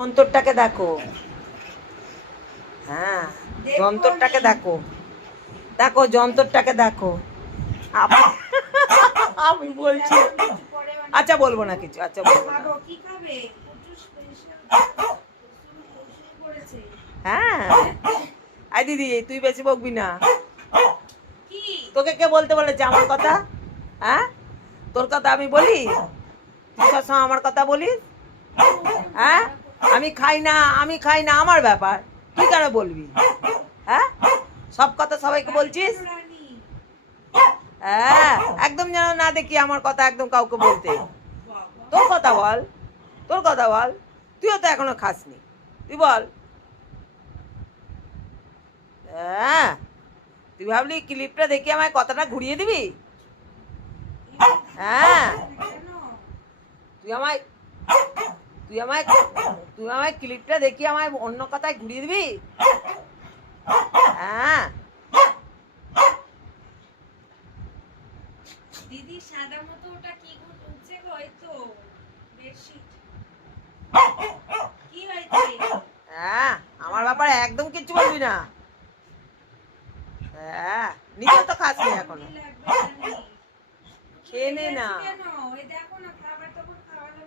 যন্ত্রটাকে দেখো। হ্যাঁ, যন্ত্রটাকে দেখো, দেখো যন্ত্রটাকে দেখো। আমি বলছি, আচ্ছা বলবো না কিছু, আচ্ছা বলবো না। হ্যাঁ, আই দিদি তুই বেশি বকবি না। তোকে কে বলতে বলেছে আমার কথা? হ্যাঁ, তোর কথা আমি বলি? তুই সবসময় আমার কথা বলিস? হ্যাঁ, আমি খাই না, আমি খাই না, আমার ব্যাপার, তুই কেন বলবি? হ্যাঁ, সব কথা সবাইকে বলছিস? হ্যাঁ, একদম যেন না দেখি আমার কথা একদম কাউকে বলতে। তোর কথা বল, তোর কথা বল, তুইও তো এখনো খাসনি, তুই বল। হ্যাঁ, তুই ভাবলি ক্লিপটা দেখে আমায় কথাটা ঘুরিয়ে দিবি? হ্যাঁ, তুই আমায় তুই আমায় তুই আমায় ক্লিপটা দেখিয়ে আমায় অন্য কথায় ঘুরিয়ে দিবি? হ্যাঁ দিদি সাদা মতো ওটা কি উঠছে গো? এই তো বেডশিট কি হয়েছে? হ্যাঁ, আমার ব্যাপারে একদম কিচ্ছু বলবি না। হ্যাঁ, নিজে তো খাসনি এখনো, খেয়ে নে না। কেন? ওই দেখো না, খাবার তখন খাওয়ালাম।